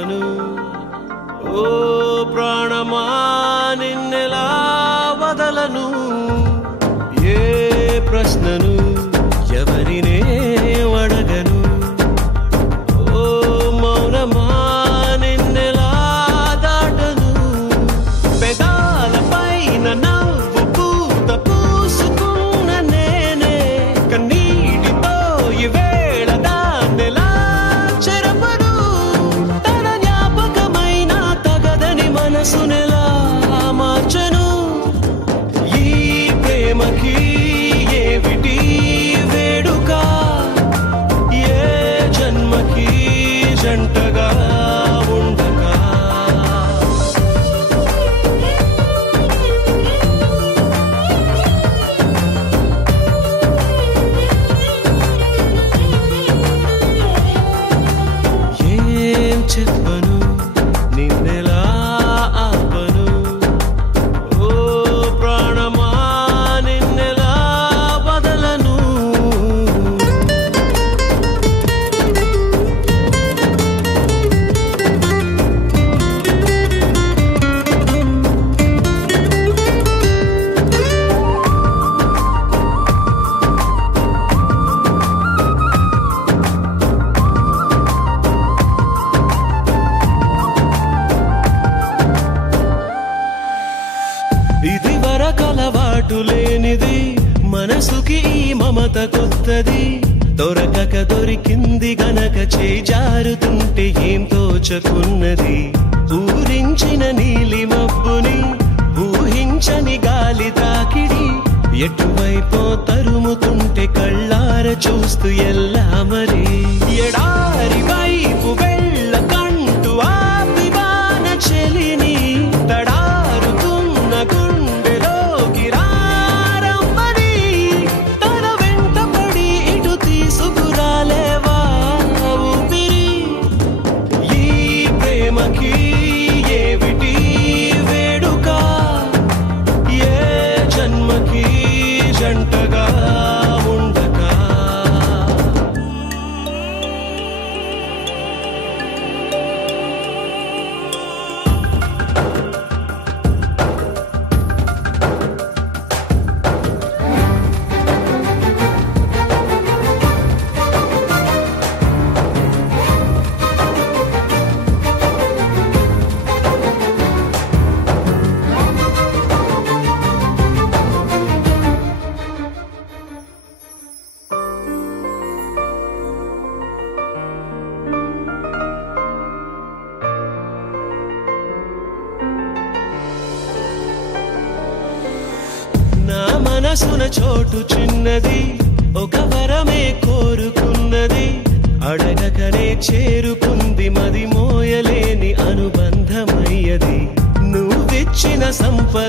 ఆపను ఓ ప్రాణమా నిన్నెలా వదలను ఏ ప్రశ్నను ఎవరినే అడగను ఓ మౌనమా నిన్నెలా దాటను పెదాలపైన నవ్వు పూత పూసుకున్న నేనే కన్నీటితో ఈవేళ దాన్నెలా చెరపను తన జ్ఞాపకమైన తగదని మనసునెలా మార్చను ఈ ప్రేమకి ఏమిటి వేడుక ఏ జన్మకి జంటగా ఉండగా ఏం చెప్పను నిన్నెలా ఆపను ఓ ప్రాణమా నిన్నెలా వదలను ఇది వరకలవాటు లేనిది మనసుకి ఈ మమత కొత్తది దొరకక దొరికింది గనక చేజారుతుంటే ఏం తోచకున్నది ఊరించిన నీలి మబ్బుని ఊహించని గాలి తాకిడి ఎటువైపో తరుముతుంటే కళ్ళార చూస్తూ ఎల్లా మరి ఎడారి వైపు వెళ్ళకంటూ ఆపివాన చెలిని తడారుతున్న గుండెలోకి రారమ్మని తన వెంట పడి ఇటు తీసుకురాలేవా ఊపిరి ఈ ప్రేమకి ఏమిటి వేడుక ఏ జన్మకి జంటగా ఉండగా నా మనసున చోటు చిన్నది ఒక వరమే కోరుకున్నది అడగకనే చేరుకుంది మది మోయలేని అనుబంధమయ్యది నువ్విచ్చిన సంపద